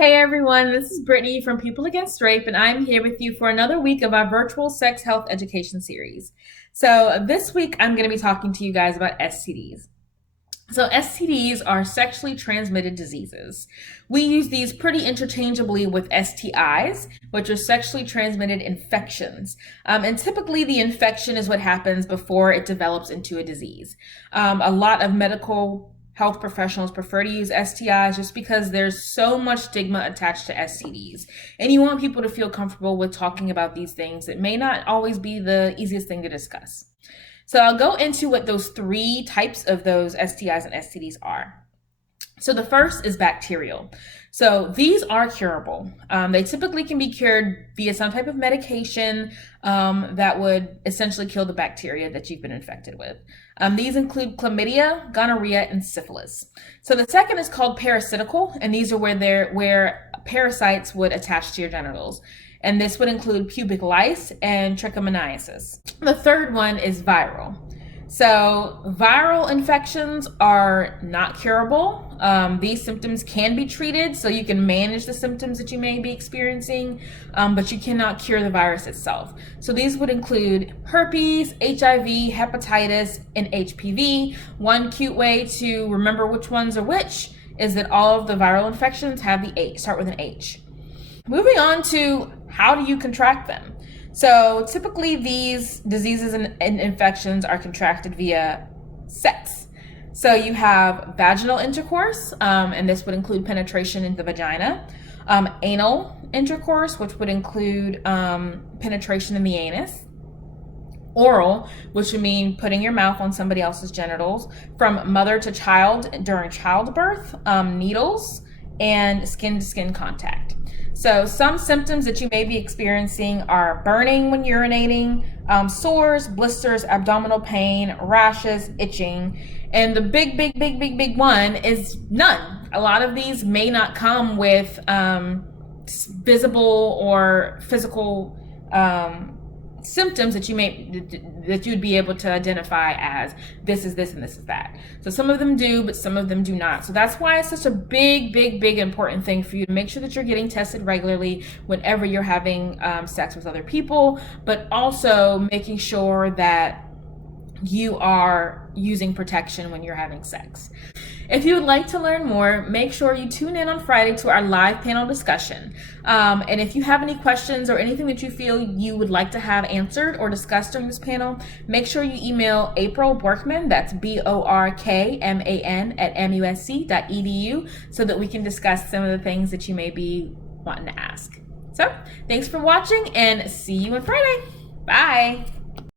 Hey everyone, this is Brittany from People Against Rape, and I'm here with you for another week of our virtual sex health education series. So, this week I'm going to be talking to you guys about STDs. So, STDs are sexually transmitted diseases. We use these pretty interchangeably with STIs, which are sexually transmitted infections. And typically, the infection is what happens before it develops into a disease. A lot of medical health professionals prefer to use STIs just because there's so much stigma attached to STDs. And you want people to feel comfortable with talking about these things. It may not always be the easiest thing to discuss. So I'll go into what those three types of those STIs and STDs are. So the first is bacterial. So these are curable. They typically can be cured via some type of medication that would essentially kill the bacteria that you've been infected with. These include chlamydia, gonorrhea, and syphilis. So the second is called parasitical, and these are where parasites would attach to your genitals. And this would include pubic lice and trichomoniasis. The third one is viral. So viral infections are not curable. These symptoms can be treated, so you can manage the symptoms that you may be experiencing, but you cannot cure the virus itself. So these would include herpes, HIV, hepatitis, and HPV. One cute way to remember which ones are which is that all of the viral infections have the H, start with an H. Moving on to how do you contract them? So typically these diseases and infections are contracted via sex. So you have vaginal intercourse, and this would include penetration into the vagina, anal intercourse, which would include penetration in the anus, oral, which would mean putting your mouth on somebody else's genitals, from mother to child during childbirth, needles, and skin-to-skin contact. So some symptoms that you may be experiencing are burning when urinating, sores, blisters, abdominal pain, rashes, itching, and the big one is none. A lot of these may not come with visible or physical symptoms that you'd be able to identify as this is this and this is that. So some of them do, but some of them do not. So that's why it's such a big important thing for you to make sure that you're getting tested regularly whenever you're having sex with other people, but also making sure that you are using protection when you're having sex. If you would like to learn more, make sure you tune in on Friday to our live panel discussion. And if you have any questions or anything that you feel you would like to have answered or discussed during this panel, make sure you email April Borkman, that's BORKMAN at musc.edu, so that we can discuss some of the things that you may be wanting to ask. So thanks for watching and see you on Friday. Bye.